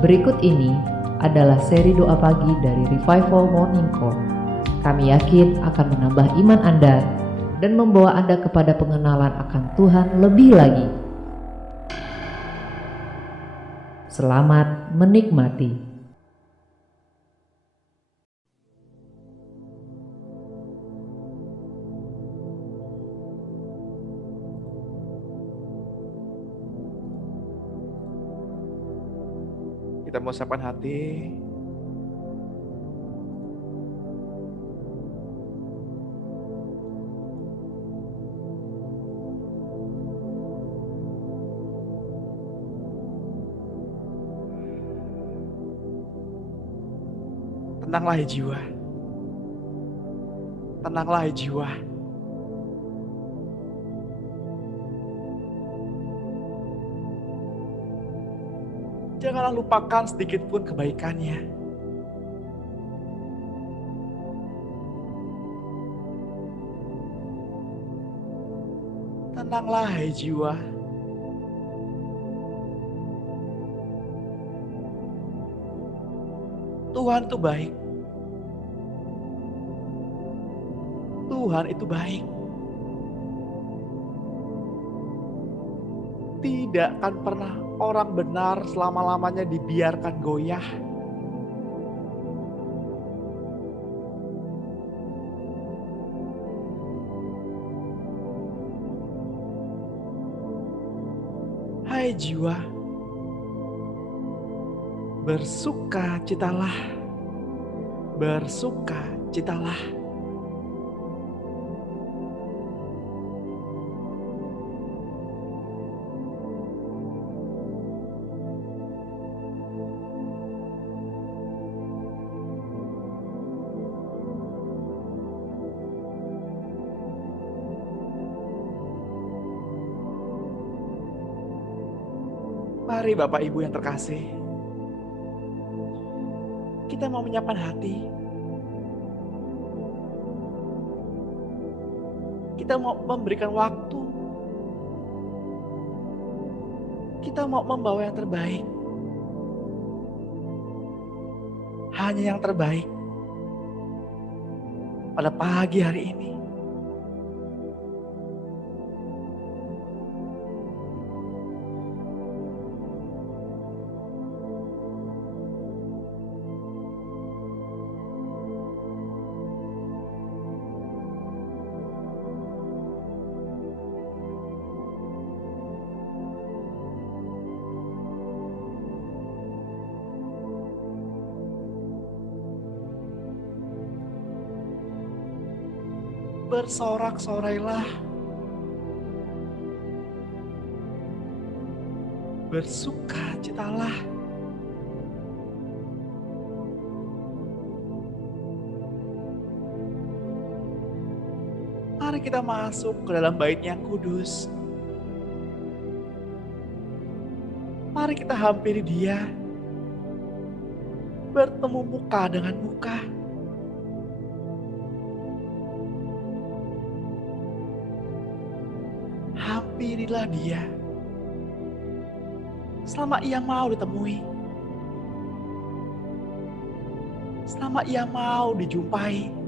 Berikut ini adalah seri doa pagi dari Revival Morning Call. Kami yakin akan menambah iman Anda dan membawa Anda kepada pengenalan akan Tuhan lebih lagi. Selamat menikmati. Kita mau siapkan hati. Tenanglah hai jiwa. Tenanglah hai jiwa. Janganlah lupakan sedikit pun kebaikannya. Tenanglah hai jiwa. Tuhan itu baik. Tuhan itu baik. Tidak akan pernah orang benar selama-lamanya dibiarkan goyah. Hai jiwa, bersukacitalah, bersukacitalah. Mari Bapak Ibu yang terkasih, kita mau menyiapkan hati. Kita mau memberikan waktu. Kita mau membawa yang terbaik. Hanya yang terbaik pada pagi hari ini. Bersorak-sorailah, bersukacitalah. Mari kita masuk ke dalam bait yang kudus. Mari kita hampiri Dia, bertemu muka dengan muka. Hampirilah Dia selama Ia mau ditemui, selama Ia mau dijumpai.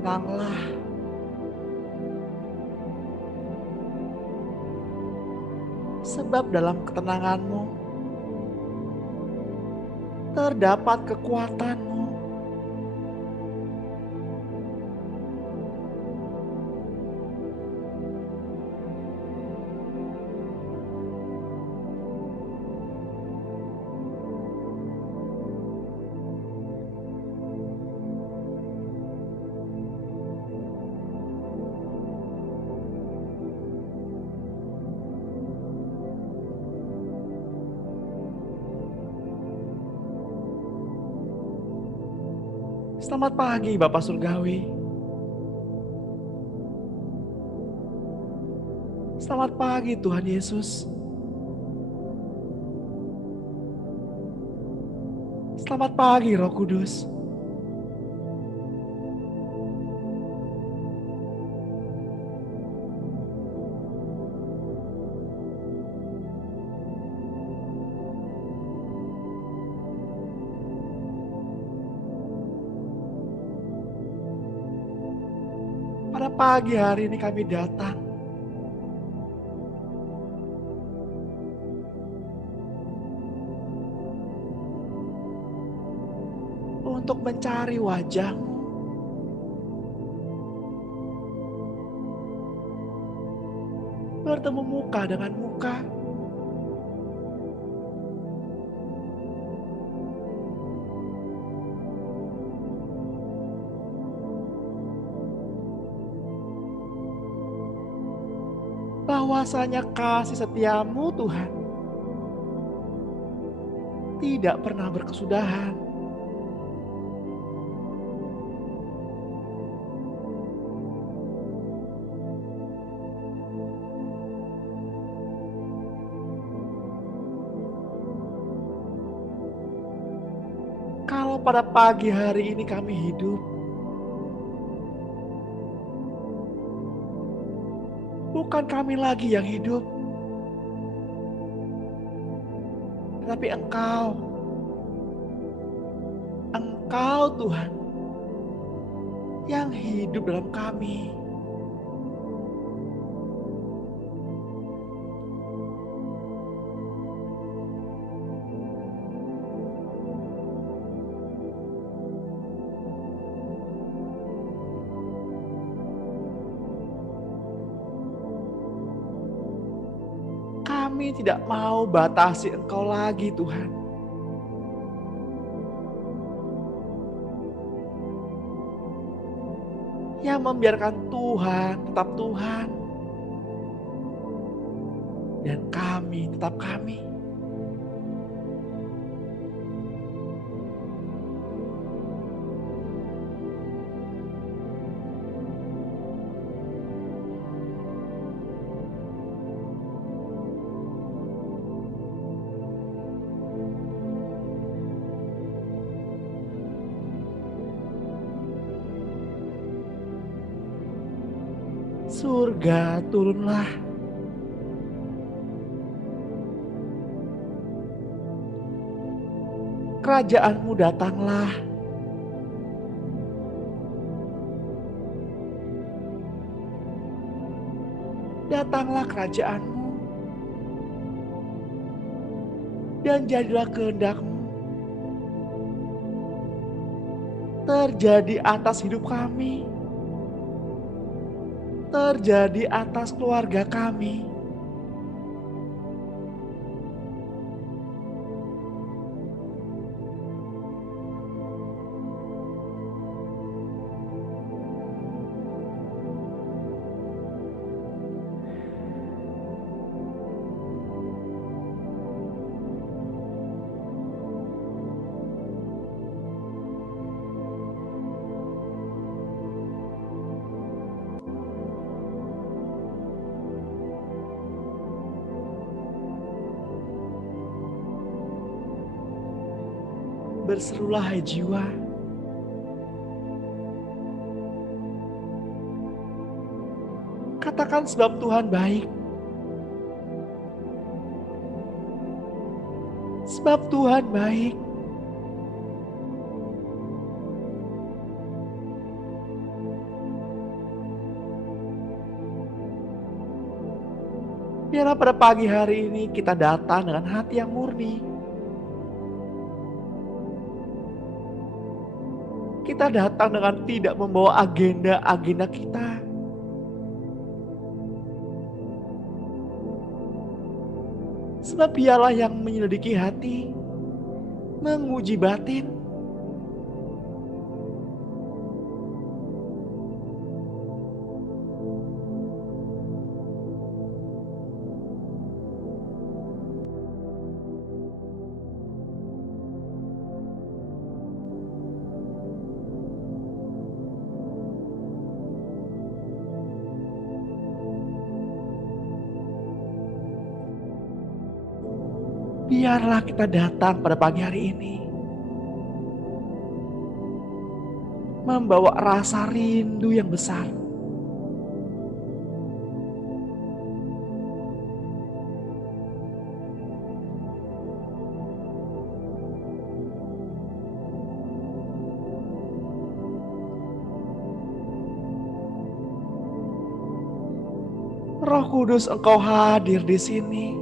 Tenanglah. Sebab dalam ketenanganmu terdapat kekuatanmu. Selamat pagi Bapak Surgawi. Selamat pagi Tuhan Yesus. Selamat pagi Roh Kudus. Pada pagi hari ini kami datang untuk mencari wajah-Mu, bertemu muka dengan muka. Bahwasanya kasih setia-Mu Tuhan tidak pernah berkesudahan. Kalau pada pagi hari ini kami hidup, bukan kami lagi yang hidup, tetapi Engkau Tuhan yang hidup dalam kami. Kami tidak mau batasi Engkau lagi Tuhan. Yang membiarkan Tuhan tetap Tuhan. Dan kami tetap kami. Surga turunlah. Kerajaan-Mu datanglah. Datanglah kerajaan-Mu. Dan jadilah kehendak-Mu terjadi atas hidup kami, terjadi atas keluarga kami. Berserulah hai jiwa. Katakan sebab Tuhan baik. Sebab Tuhan baik. Biarlah pada pagi hari ini kita datang dengan hati yang murni. Kita datang dengan tidak membawa agenda-agenda kita. Sebab Dialah yang menyelidiki hati, menguji batin. biarlah kita datang pada pagi hari ini membawa rasa rindu yang besar. Roh Kudus, Engkau hadir di sini.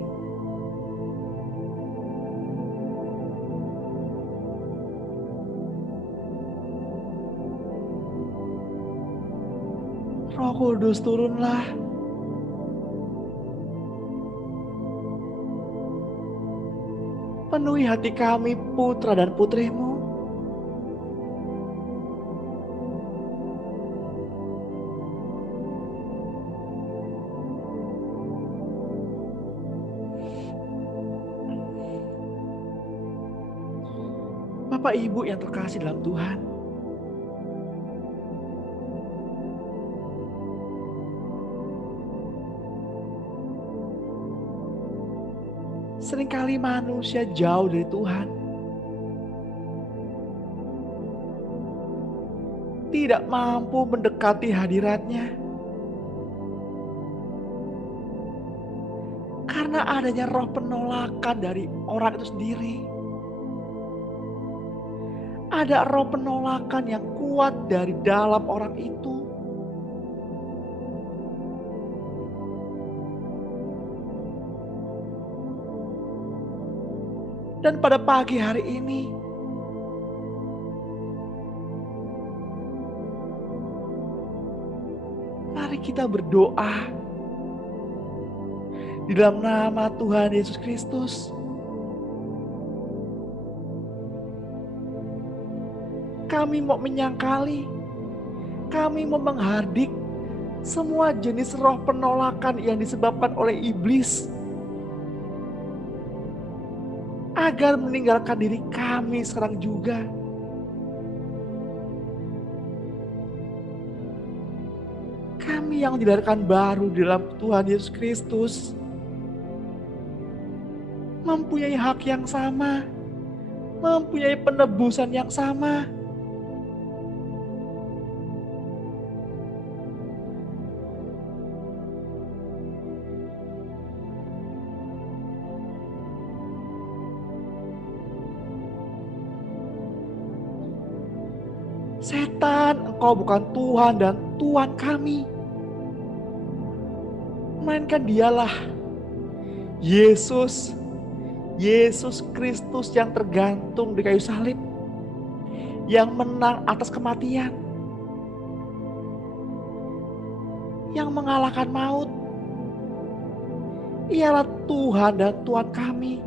Roh Kudus, turunlah. Penuhi hati kami, putra dan putrimu. Bapak Ibu yang terkasih dalam Tuhan, seringkali manusia jauh dari Tuhan, tidak mampu mendekati hadiratnya karena adanya roh penolakan dari orang itu sendiri. Ada roh penolakan yang kuat dari dalam orang itu. Dan pada pagi hari ini, mari kita berdoa di dalam nama Tuhan Yesus Kristus. Kami mau menyangkali, kami mau menghardik semua jenis roh penolakan yang disebabkan oleh iblis agar meninggalkan diri kami sekarang juga. Kami yang dilahirkan baru di dalam Tuhan Yesus Kristus mempunyai hak yang sama, mempunyai penebusan yang sama. Setan, engkau bukan Tuhan dan Tuhan kami, melainkan Dialah Yesus Kristus yang tergantung di kayu salib, yang menang atas kematian, yang mengalahkan maut. Ialah Tuhan dan Tuhan kami.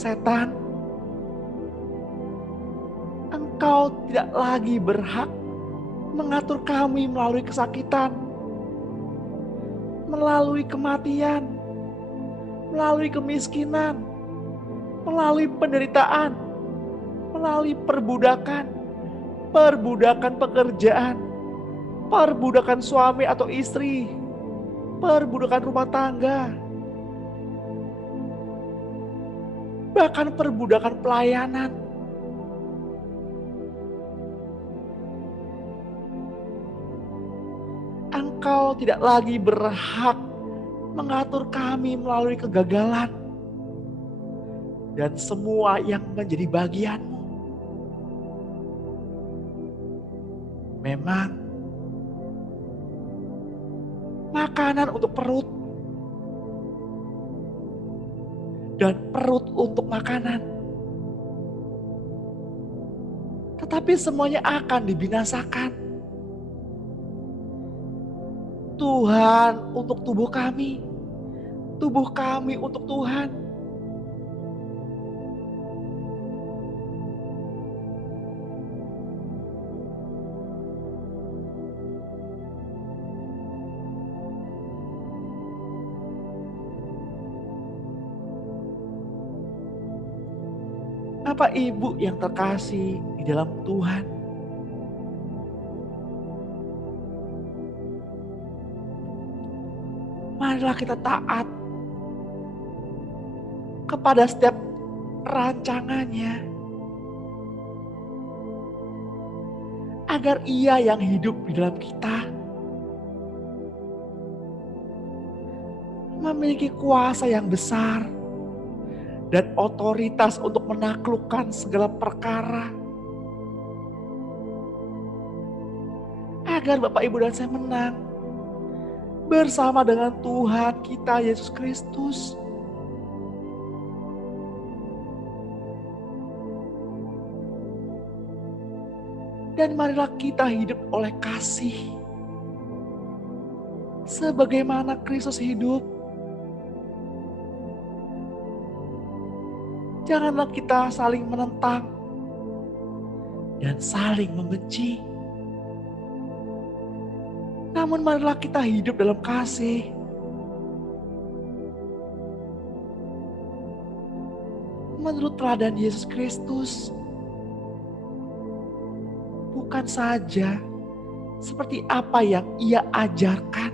Setan, engkau tidak lagi berhak mengatur kami melalui kesakitan, melalui kematian, melalui kemiskinan, melalui penderitaan, melalui perbudakan pekerjaan, perbudakan suami atau istri, perbudakan rumah tangga, bahkan perbudakan pelayanan. Engkau tidak lagi berhak mengatur kami melalui kegagalan dan semua yang menjadi bagianmu. Memang makanan untuk perut dan perut untuk makanan, tetapi semuanya akan dibinasakan. Tuhan untuk tubuh kami untuk Tuhan. Bapak Ibu yang terkasih di dalam Tuhan, marilah kita taat kepada setiap rancangannya, agar Ia yang hidup di dalam kita memiliki kuasa yang besar dan otoritas untuk menaklukkan segala perkara, agar Bapak Ibu dan saya menang bersama dengan Tuhan kita Yesus Kristus. Dan marilah kita hidup oleh kasih, sebagaimana Kristus hidup. Janganlah kita saling menentang dan saling membenci. Namun marilah kita hidup dalam kasih. Menurut teladan Yesus Kristus, bukan saja seperti apa yang Ia ajarkan,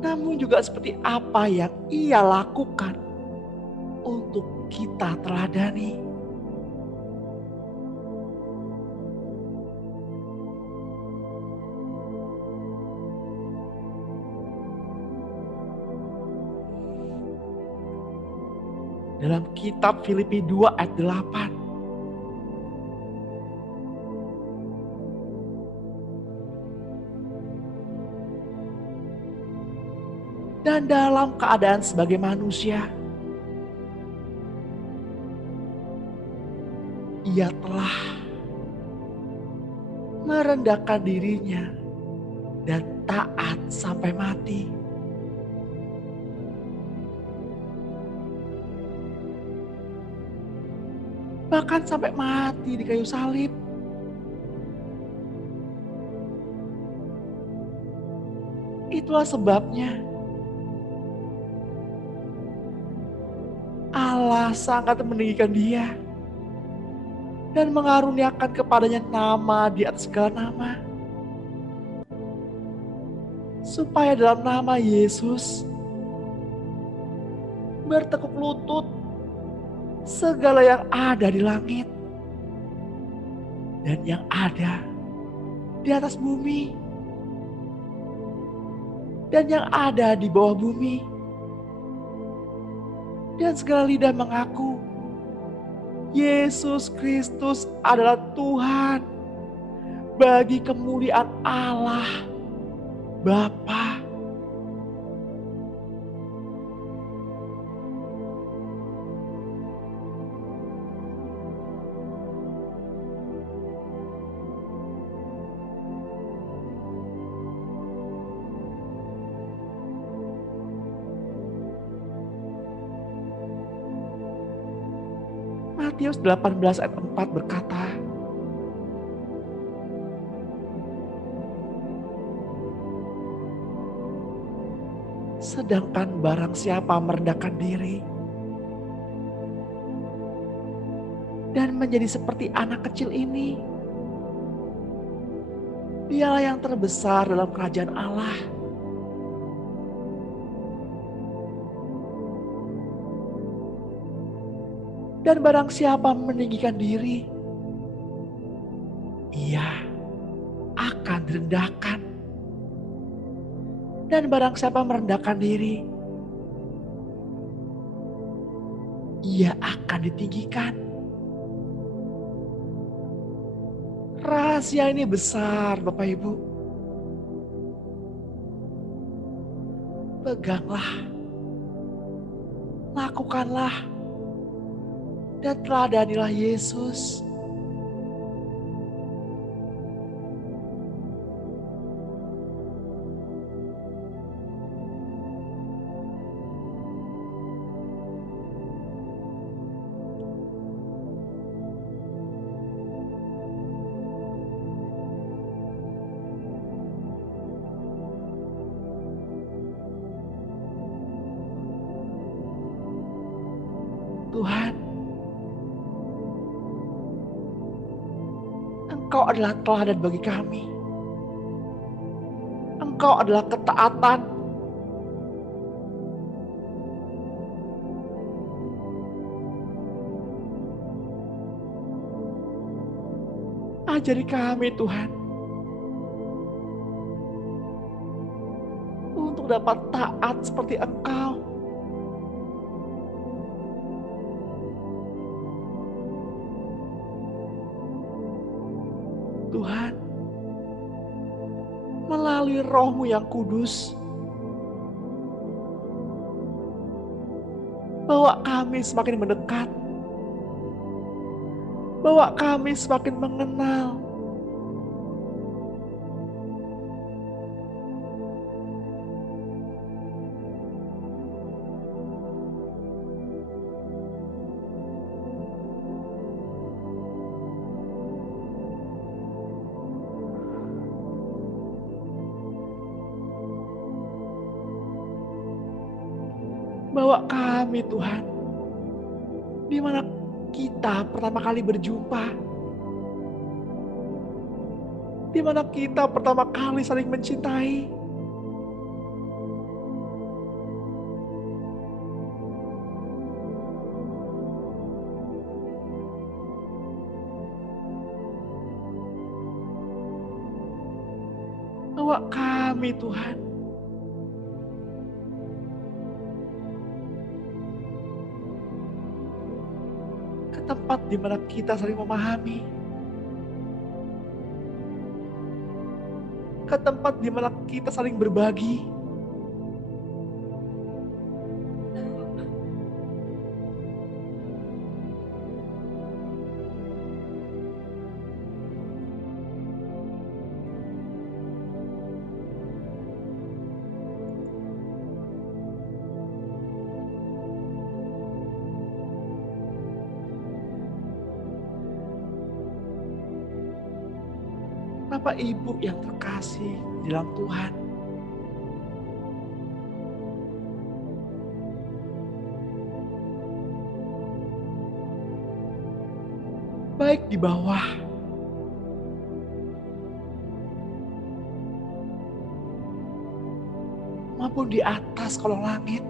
namun juga seperti apa yang Ia lakukan untuk kita teladani. Dalam kitab Filipi 2 ayat 8, dan dalam keadaan sebagai manusia, Ia telah merendahkan dirinya dan taat sampai mati. Bahkan sampai mati di kayu salib. Itulah sebabnya Allah sangat meninggikan Dia dan mengaruniakan kepadanya nama di atas segala nama, supaya dalam nama Yesus bertekuk lutut segala yang ada di langit dan yang ada di atas bumi dan yang ada di bawah bumi, dan segala lidah mengaku Yesus Kristus adalah Tuhan, bagi kemuliaan Allah Bapa. Matius 18 ayat 4 berkata, sedangkan barang siapa merendahkan diri dan menjadi seperti anak kecil ini, dialah yang terbesar dalam kerajaan Allah. Dan barang siapa meninggikan diri, ia akan direndahkan. Dan barang siapa merendahkan diri, ia akan ditinggikan. Rahasia ini besar, Bapak Ibu. Peganglah, lakukanlah, dan teladanilah Yesus. Tuhan, Engkau adalah teladan bagi kami. Engkau adalah ketaatan. Ajari kami Tuhan, untuk dapat taat seperti Engkau. Tuhan, melalui Roh-Mu yang kudus, bawa kami semakin mendekat, bawa kami semakin mengenal. Bawa kami Tuhan, di mana kita pertama kali berjumpa, di mana kita pertama kali saling mencintai. Bawa kami Tuhan, ke tempat di mana kita saling memahami, ke tempat di mana kita saling berbagi. Bapak Ibu yang terkasih di dalam Tuhan, baik di bawah maupun di atas kolong langit,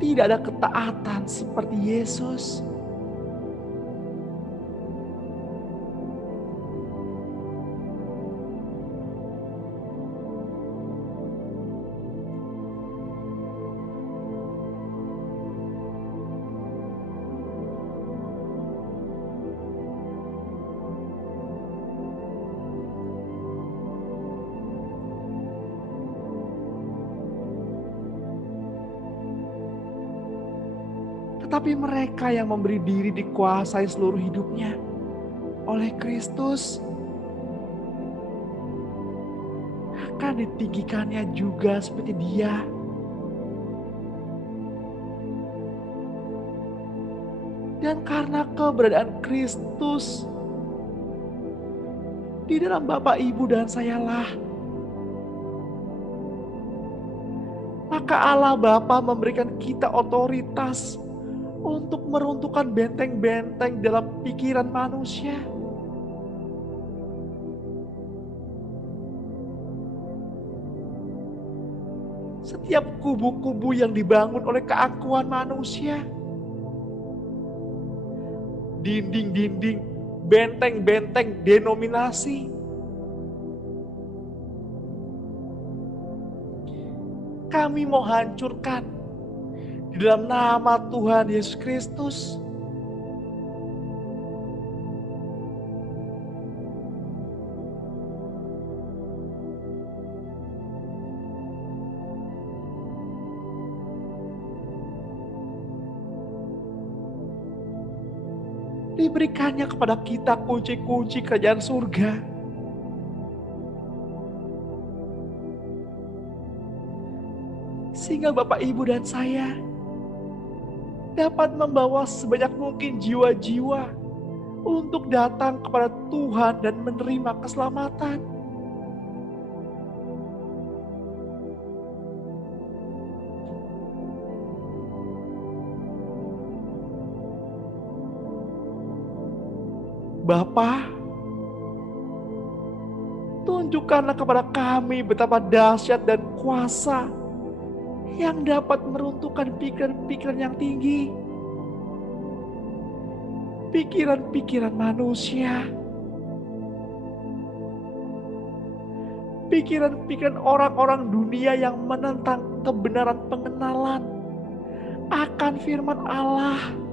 tidak ada ketaatan seperti Yesus. Tetapi mereka yang memberi diri dikuasai seluruh hidupnya oleh Kristus, akan ditinggikannya juga seperti Dia. Dan karena keberadaan Kristus di dalam Bapak, Ibu, dan sayalah, maka Allah Bapa memberikan kita otoritas untuk meruntuhkan benteng-benteng dalam pikiran manusia. Setiap kubu-kubu yang dibangun oleh keangkuhan manusia, dinding-dinding, benteng-benteng denominasi, kami mau hancurkan di dalam nama Tuhan Yesus Kristus. Diberikannya kepada kita kunci-kunci kerajaan surga. Sehingga Bapak, Ibu, dan saya dapat membawa sebanyak mungkin jiwa-jiwa untuk datang kepada Tuhan dan menerima keselamatan. Bapa, tunjukkanlah kepada kami betapa dahsyat dan kuasa yang dapat meruntuhkan pikiran-pikiran yang tinggi, pikiran-pikiran manusia, pikiran-pikiran orang-orang dunia yang menentang kebenaran pengenalan akan firman Allah.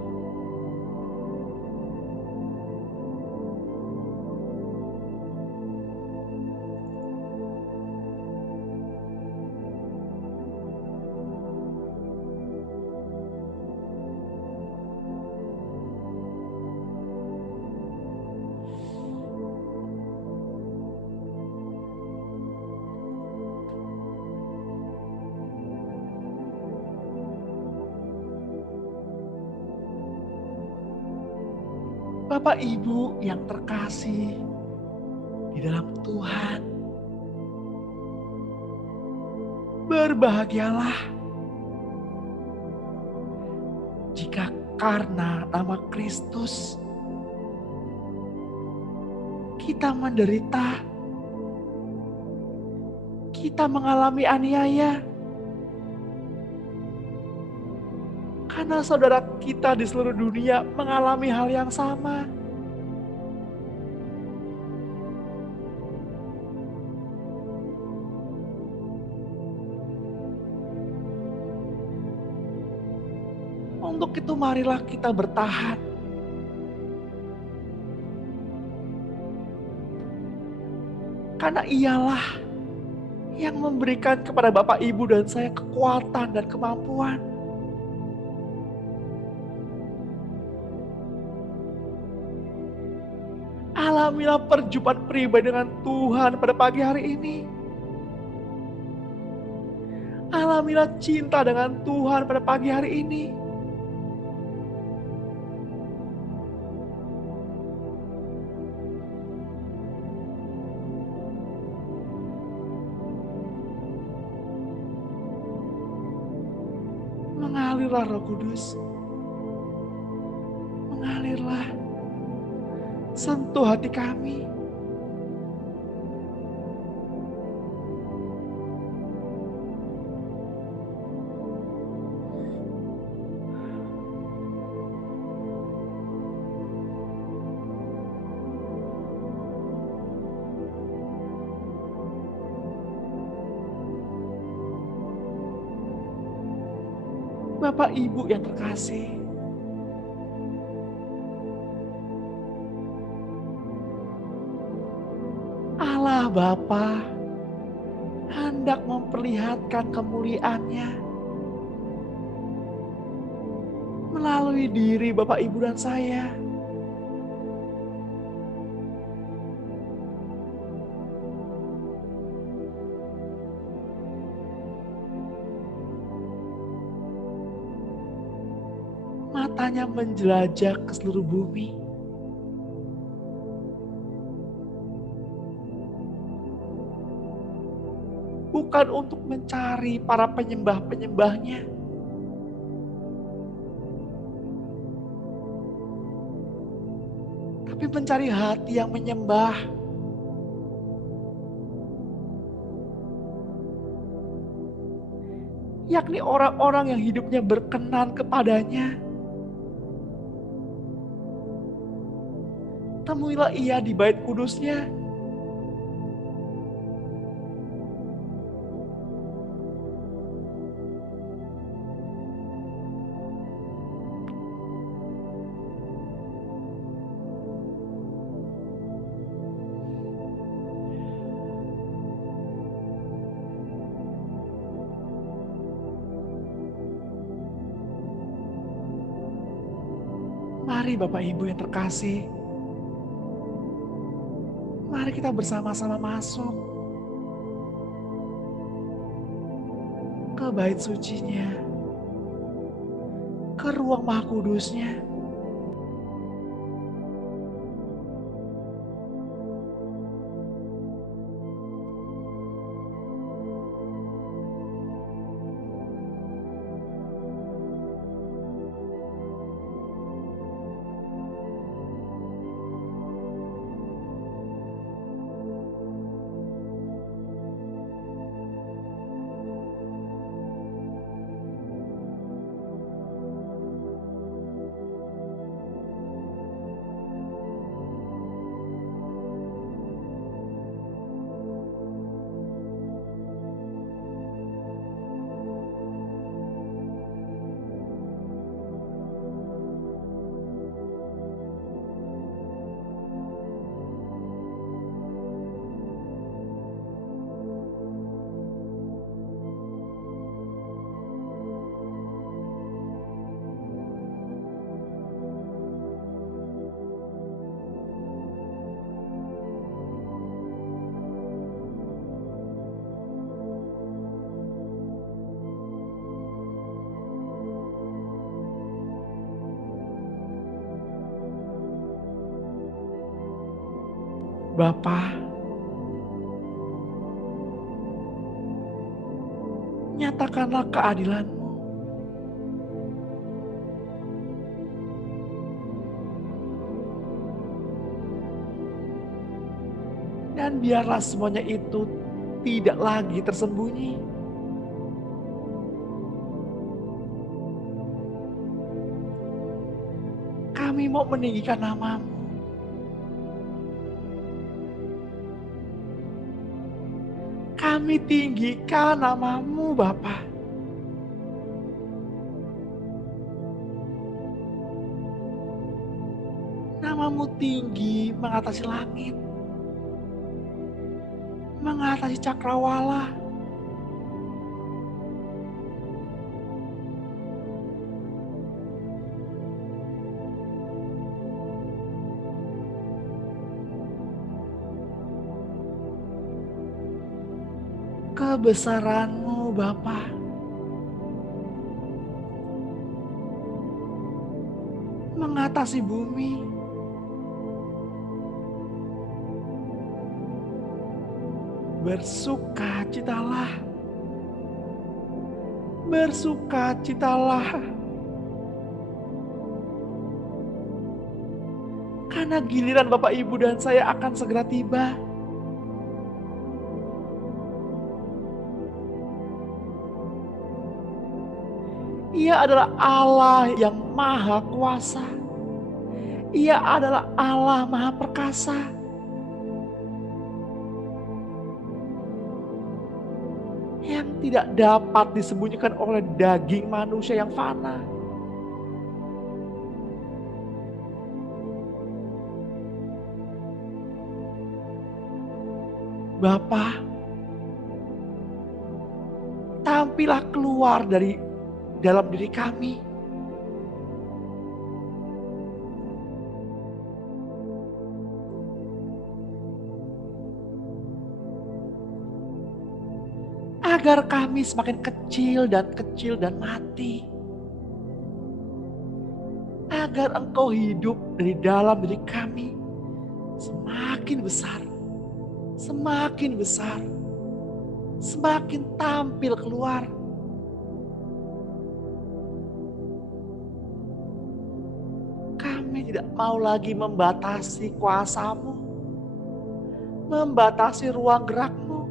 Bapak Ibu yang terkasih di dalam Tuhan, berbahagialah jika karena nama Kristus kita menderita, kita mengalami aniaya, karena saudara kita di seluruh dunia mengalami hal yang sama. Untuk itu marilah kita bertahan. Karena ialah yang memberikan kepada Bapak Ibu dan saya kekuatan dan kemampuan. Alamilah perjumpaan pribadi dengan Tuhan pada pagi hari ini. Alamilah cinta dengan Tuhan pada pagi hari ini. Mengalirlah Roh Kudus. Mengalirlah. Sentuh hati kami. Bapak Ibu yang terkasih, Allah Bapa hendak memperlihatkan kemuliaan-Nya melalui diri Bapak Ibu dan saya. Matanya menjelajah ke seluruh bumi. Bukan untuk mencari para penyembah-penyembahnya, tapi mencari hati yang menyembah. Yakni orang-orang yang hidupnya berkenan kepadanya. Temuilah ia di bait kudusnya. Mari Bapak Ibu yang terkasih, mari kita bersama-sama masuk ke bait sucinya, ke ruang Maha Kudusnya. Bapa, nyatakanlah keadilan-Mu. Dan biarlah semuanya itu tidak lagi tersembunyi. Kami mau meninggikan nama-Mu. Kami tinggikan nama-Mu, Bapa. Nama-Mu tinggi mengatasi langit, mengatasi cakrawala. Kebesaran-Mu, Bapa, mengatasi bumi. Bersukacitalah, bersukacitalah, karena giliran Bapak, Ibu, dan saya akan segera tiba. Ia adalah Allah yang maha kuasa. Ia adalah Allah maha perkasa. Yang tidak dapat disembunyikan oleh daging manusia yang fana. Bapa, tampillah keluar dari dalam diri kami. Agar kami semakin kecil dan mati. Agar Engkau hidup dari dalam diri kami semakin besar, semakin besar, semakin tampil keluar. Kami tidak mau lagi membatasi kuasa-Mu, membatasi ruang gerak-Mu.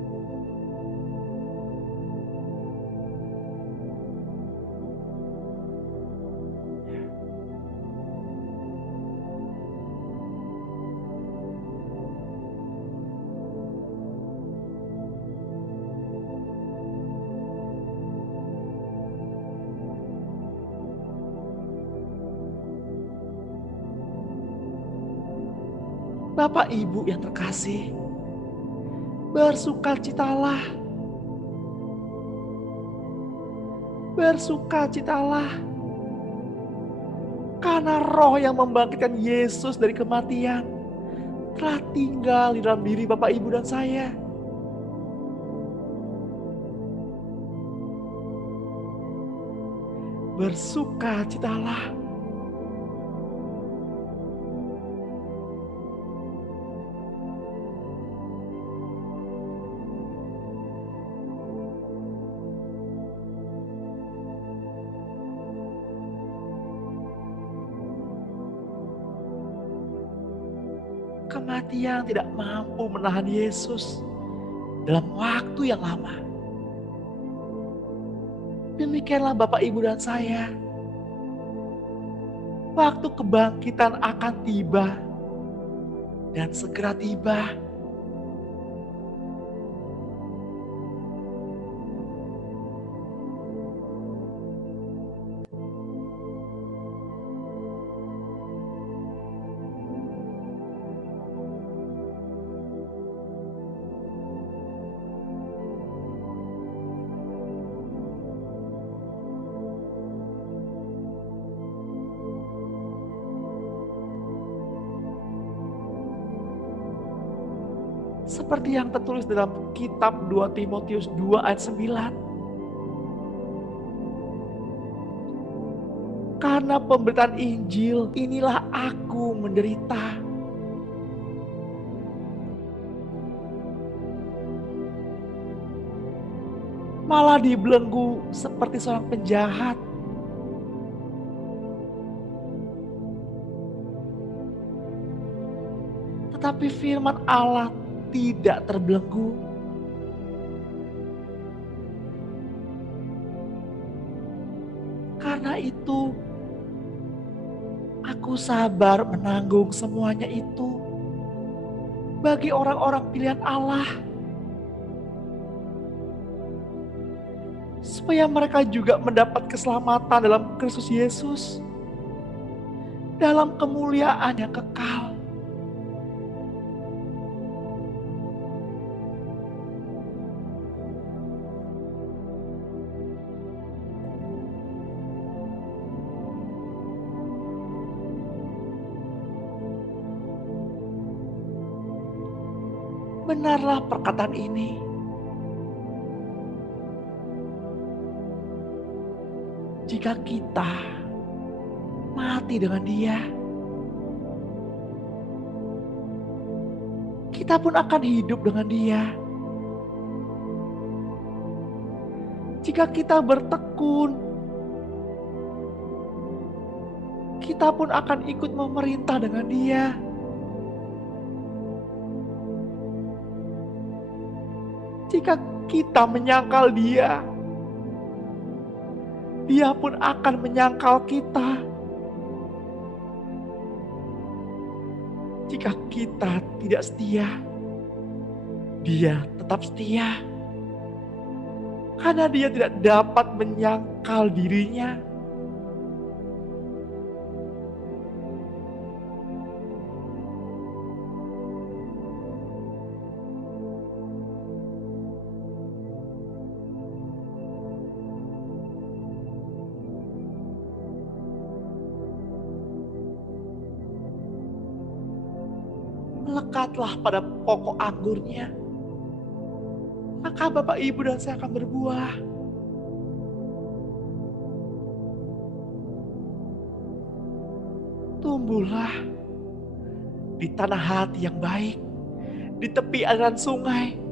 Bapak, Ibu yang terkasih, bersukacitalah, bersukacitalah, karena Roh yang membangkitkan Yesus dari kematian telah tinggal di dalam diri Bapak, Ibu, dan saya. Bersukacitalah. Kematian tidak mampu menahan Yesus dalam waktu yang lama. Demikianlah Bapak, Ibu, dan saya. Waktu kebangkitan akan tiba dan segera tiba. Seperti yang tertulis dalam kitab 2 Timotius 2 ayat 9. Karena pemberitaan Injil inilah aku menderita. malah dibelenggu seperti seorang penjahat. Tetapi firman Allah tidak terbelenggu. Karena itu, aku sabar menanggung semuanya itu bagi orang-orang pilihan Allah, supaya mereka juga mendapat keselamatan dalam Kristus Yesus, dalam kemuliaan yang kekal. Benarlah perkataan ini. Jika kita mati dengan Dia, kita pun akan hidup dengan Dia. Jika kita bertekun, kita pun akan ikut memerintah dengan Dia. Jika kita menyangkal Dia, Dia pun akan menyangkal kita. Jika kita tidak setia, Dia tetap setia. Karena Dia tidak dapat menyangkal dirinya. Melekatlah pada pokok anggurnya, maka Bapak, Ibu, dan saya akan berbuah. Tumbuhlah di tanah hati yang baik, di tepi aliran sungai.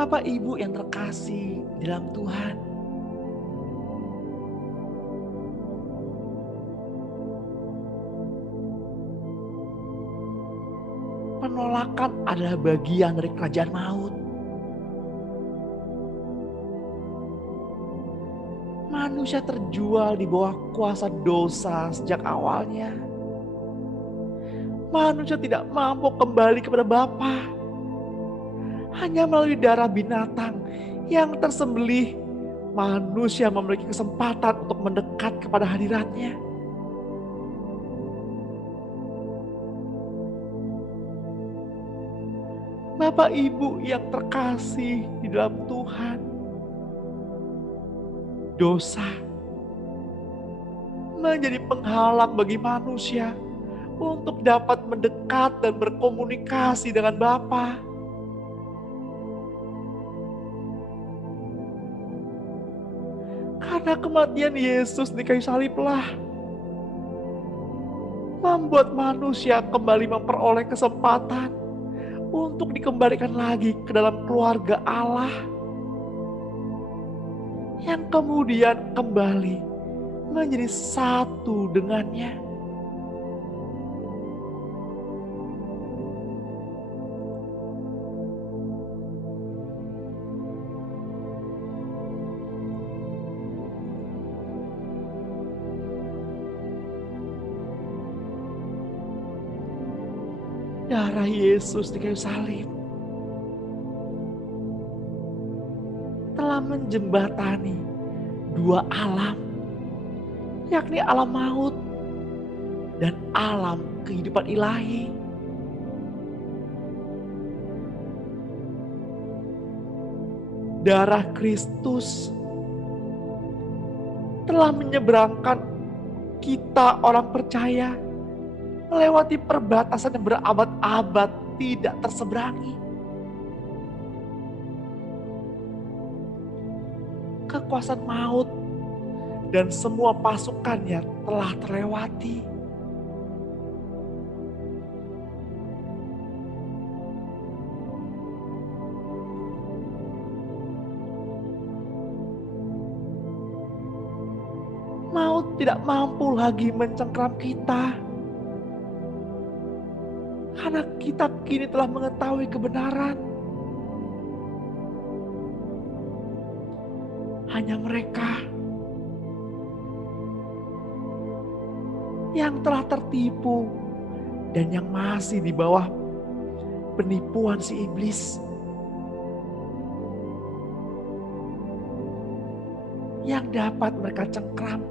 Bapak, Ibu yang terkasih di dalam Tuhan, penolakan adalah bagian dari kerajaan maut. Manusia terjual di bawah kuasa dosa sejak awalnya. Manusia tidak mampu kembali kepada Bapa. Hanya melalui darah binatang yang tersembelih, manusia memiliki kesempatan untuk mendekat kepada hadirat-Nya. Bapak, Ibu yang terkasih di dalam Tuhan, dosa menjadi penghalang bagi manusia untuk dapat mendekat dan berkomunikasi dengan Bapa. Karena kematian Yesus di kayu saliblah membuat manusia kembali memperoleh kesempatan untuk dikembalikan lagi ke dalam keluarga Allah, yang kemudian kembali menjadi satu dengannya. Darah Yesus di kayu salib telah menjembatani dua alam yakni alam maut dan alam kehidupan ilahi. Darah Kristus telah menyeberangkan kita orang percaya melewati perbatasan yang berabad-abad tidak terseberangi. Kekuasaan maut dan semua pasukannya telah terlewati. Maut tidak mampu lagi mencengkram kita, karena kita kini telah mengetahui kebenaran. Hanya mereka yang telah tertipu dan yang masih di bawah penipuan si iblis yang dapat mereka cengkram.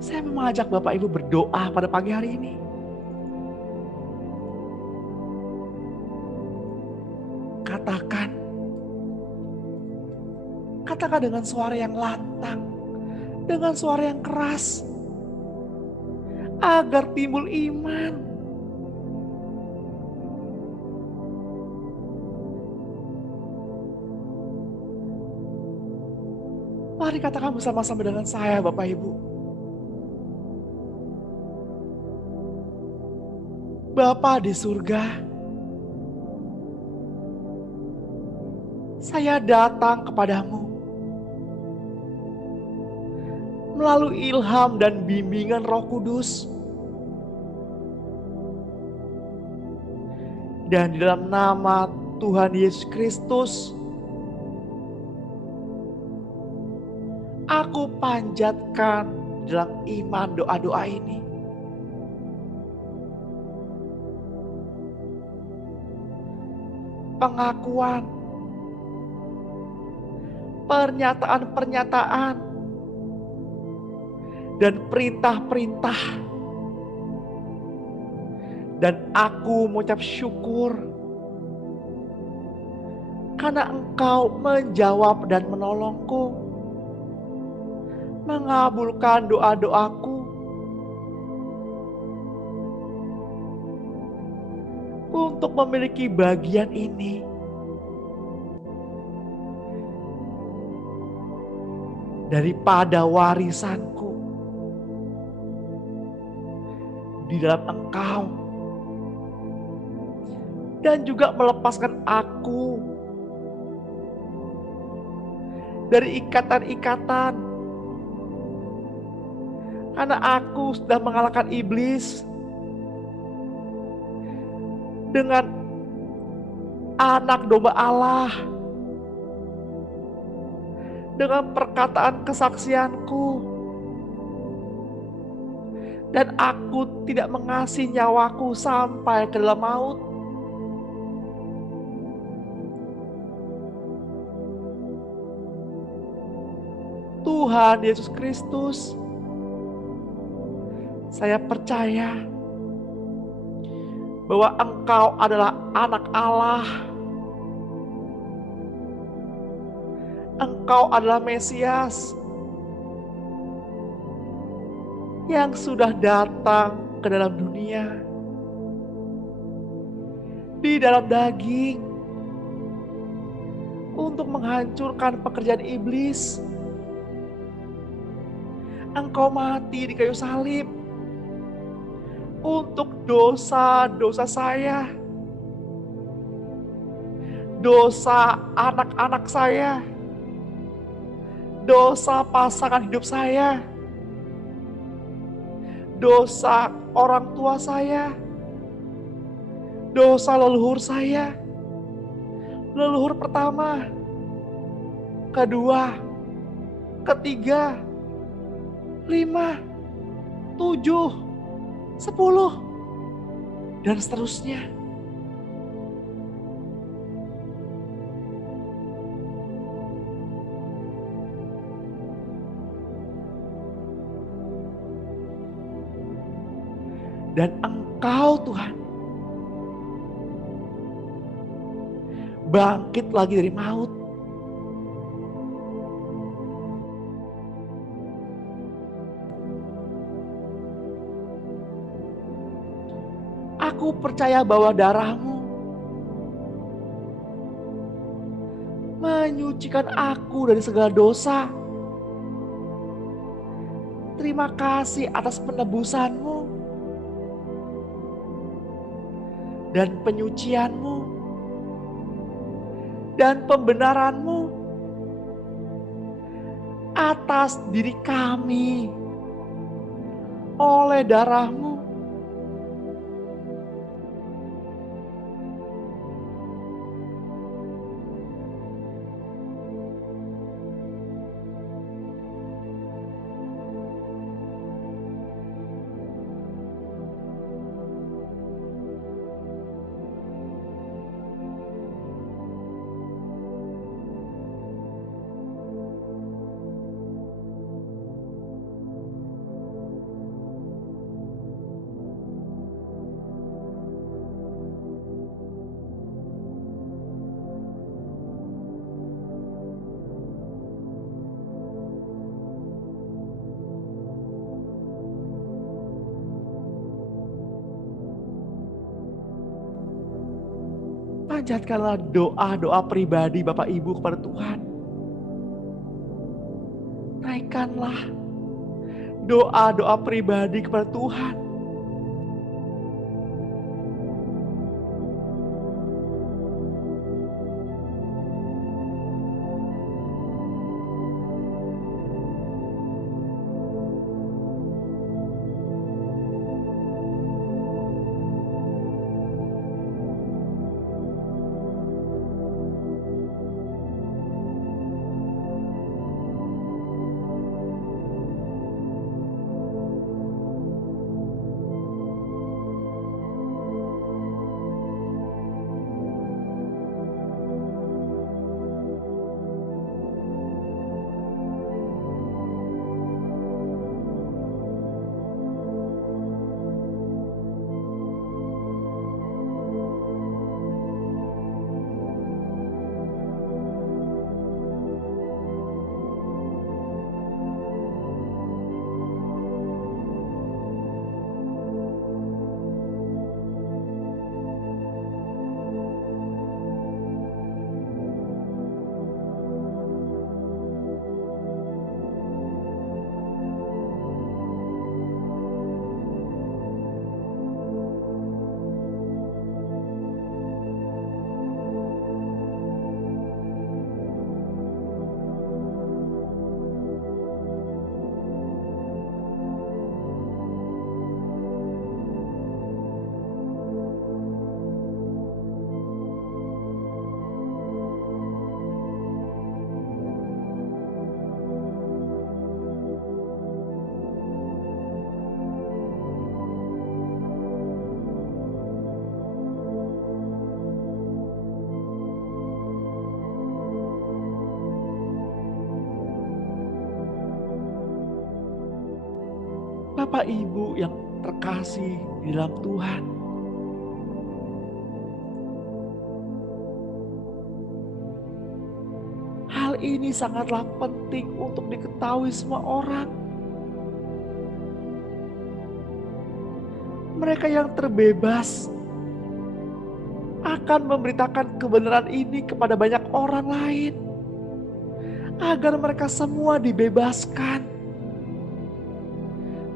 Saya mengajak Bapak Ibu berdoa pada pagi hari ini. Katakan dengan suara yang lantang, dengan suara yang keras, agar timbul iman. Mari katakan bersama-sama dengan saya, Bapak Ibu. Bapa di surga, saya datang kepadamu melalui ilham dan bimbingan Roh Kudus. Dan di dalam nama Tuhan Yesus Kristus, aku panjatkan dalam iman doa-doa ini. Pengakuan, pernyataan-pernyataan, dan perintah-perintah. Dan aku mengucap syukur karena Engkau menjawab dan menolongku, mengabulkan doa-doaku untuk memiliki bagian ini. Daripada warisanku di dalam Engkau, dan juga melepaskan aku dari ikatan-ikatan, karena aku sudah mengalahkan iblis dengan anak domba Allah, dengan perkataan kesaksianku, dan aku tidak mengasihi nyawaku sampai ke dalam maut. Tuhan Yesus Kristus, saya percaya bahwa Engkau adalah anak Allah. Engkau adalah Mesias yang sudah datang ke dalam dunia di dalam daging untuk menghancurkan pekerjaan iblis. Engkau mati di kayu salib untuk dosa-dosa saya, dosa anak-anak saya, dosa pasangan hidup saya, dosa orang tua saya, dosa leluhur saya, leluhur pertama, kedua, ketiga, 5, 7, 10, dan seterusnya. Dan Engkau Tuhan bangkit lagi dari maut. Aku percaya bahwa darah-Mu menyucikan aku dari segala dosa. Terima kasih atas penebusan-Mu dan penyucian-Mu dan pembenaran-Mu atas diri kami oleh darah-Mu. Panjatkanlah doa-doa pribadi Bapak Ibu kepada Tuhan. Naikkanlah doa-doa pribadi kepada Tuhan. Bapak Ibu yang terkasih di dalam Tuhan, hal ini sangatlah penting untuk diketahui semua orang. Mereka yang terbebas akan memberitakan kebenaran ini kepada banyak orang lain, agar mereka semua dibebaskan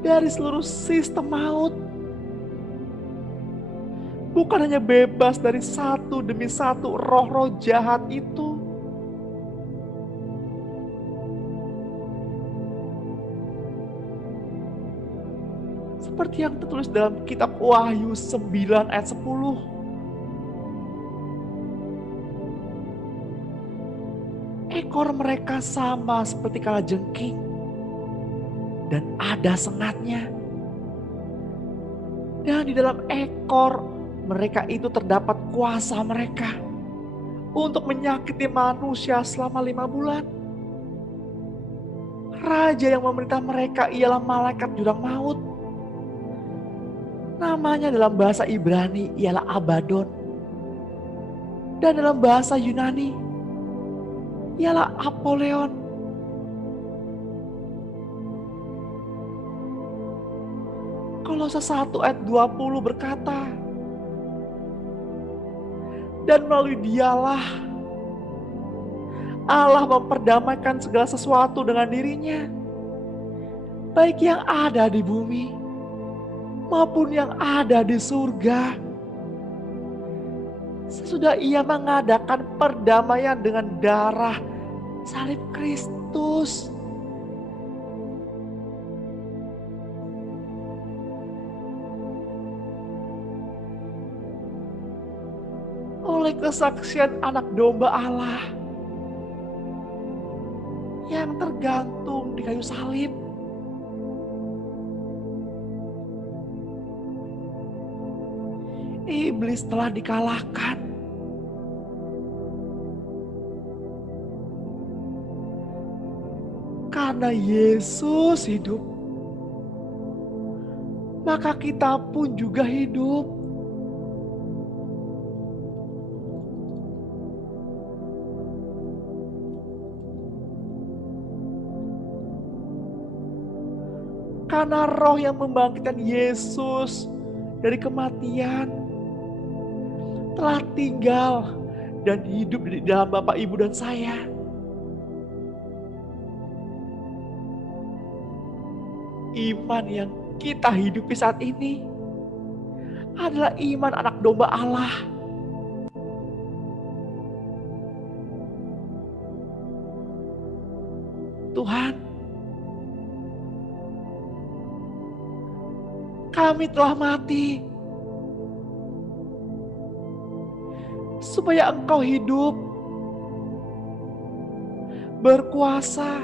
dari seluruh sistem maut. Bukan hanya bebas dari satu demi satu roh-roh jahat itu, seperti yang tertulis dalam kitab Wahyu 9 ayat 10. ekor mereka sama seperti kalajengking dan ada sengatnya. Dan di dalam ekor mereka itu terdapat kuasa mereka untuk menyakiti manusia selama 5 bulan. Raja yang memerintah mereka ialah malaikat jurang maut. Namanya dalam bahasa Ibrani ialah Abaddon. Dan dalam bahasa Yunani ialah Apollyon. Kolose 1 ayat 20 berkata, dan melalui dialah Allah memperdamaikan segala sesuatu dengan dirinya, baik yang ada di bumi maupun yang ada di surga. Sesudah ia mengadakan perdamaian dengan darah salib Kristus. Oleh kesaksian anak domba Allah yang tergantung di kayu salib, iblis telah dikalahkan. Karena Yesus hidup, maka kita pun juga hidup. Karena roh yang membangkitkan Yesus dari kematian telah tinggal dan hidup di dalam Bapak, Ibu, dan saya. Iman yang kita hidupi saat ini adalah iman anak domba Allah. Tuhan, kami telah mati supaya Engkau hidup, berkuasa,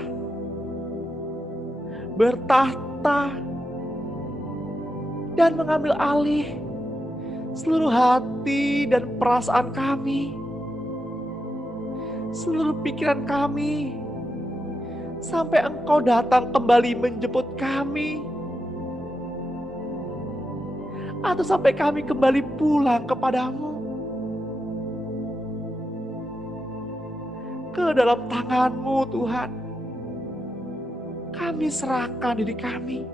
bertahta, dan mengambil alih seluruh hati dan perasaan kami, seluruh pikiran kami, sampai Engkau datang kembali menjemput kami, atau sampai kami kembali pulang kepadamu. Ke dalam tangan-Mu Tuhan, kami serahkan diri kami.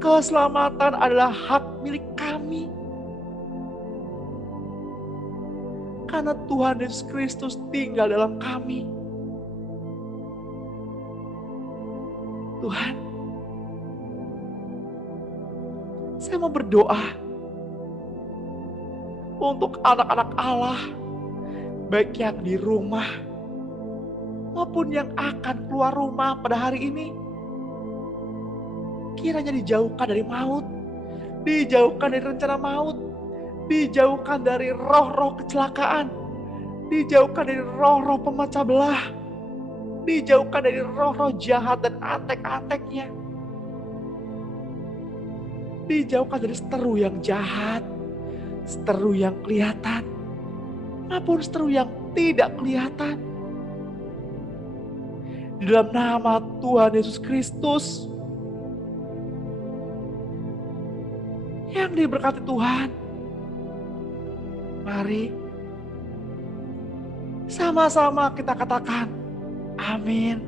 Keselamatan adalah hak milik kami. Karena Tuhan Yesus Kristus tinggal dalam kami. Tuhan, saya mau berdoa untuk anak-anak Allah, baik yang di rumah maupun yang akan keluar rumah pada hari ini. Kiranya dijauhkan dari maut, dijauhkan dari rencana maut, dijauhkan dari roh-roh kecelakaan, dijauhkan dari roh-roh pemecah belah, dijauhkan dari roh-roh jahat dan antek-anteknya, dijauhkan dari seteru yang jahat, seteru yang kelihatan, maupun seteru yang tidak kelihatan. Di dalam nama Tuhan Yesus Kristus, yang diberkati Tuhan, mari sama-sama kita katakan amin.